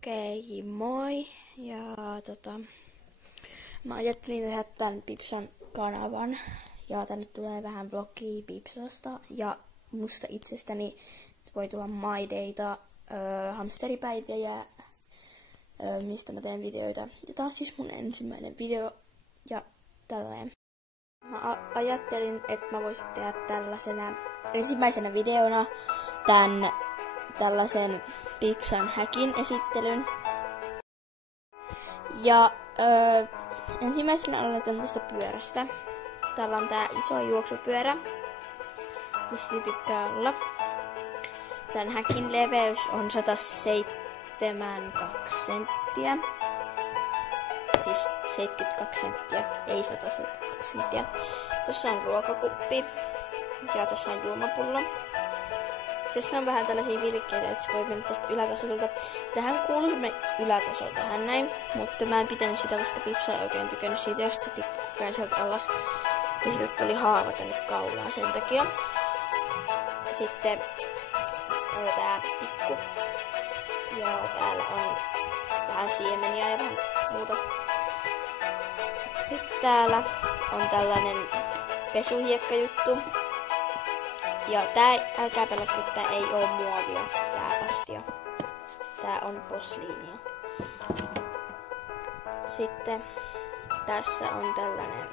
Okei, moi. Ja mä ajattelin tehdä tän Pipsan kanavan. Ja tänne tulee vähän vlogia Pipsasta. Ja musta itsestäni voi tulla maideita, hamsteripäiviä ja mistä mä teen videoita. Ja tää on siis mun ensimmäinen video. Ja tälleen. Mä ajattelin, että mä voisin tehdä tällaisena ensimmäisenä videona tän tällaisen Pipsan häkin esittelyn. Ja ensimmäisenä aloitan tästä pyörästä. Täällä on tää iso juoksupyörä, missä tykkää olla. Tän häkin leveys on 172 senttiä. Siis 72 senttiä, ei 172 senttiä. Tuossa on ruokakuppi ja tässä on juomapullo. Tässä on vähän tällaisia virkkeitä, että se voi mennä tästä ylätasolta. Tähän kuuluu semmoinen ylätaso tähän näin, mutta mä en pitänyt sitä, koska Pipsa ei oikein tykännyt siitä, jos se tippui koko ajan sieltä alas. Ja siltä tuli haava tänne kaulaan sen takia. Sitten on tää tikku. Ja täällä on vähän siemeniä ja vähän muuta. Sitten täällä on tällainen pesuhiekkajuttu. Ja tää, älkää pelätkö, tää ei oo muovia, tää astia. Tää on posliinia. Sitten tässä on tällainen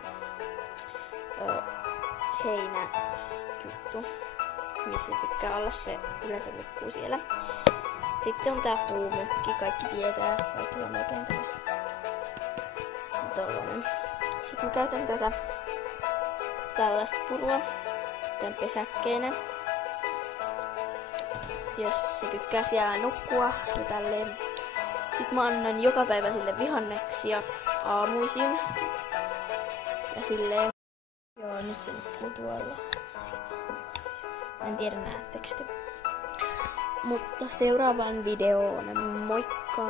heinäjuttu, missä tykkää olla, se yleensä nukkuu siellä. Sitten on tää puumökki, kaikki tietää, kaikilla on melkein tää tollanen. Sitten mä käytän tätä tällaista purua tän pesäkkeenä, jos se tykkää siellä nukkua ja tälleen. Sitten mä annan joka päivä sille vihanneksia aamuisin. Ja silleen. Joo, nyt se nukkuu tuolla. En tiedä, näettekö te. Mutta seuraavaan videoon, moikka!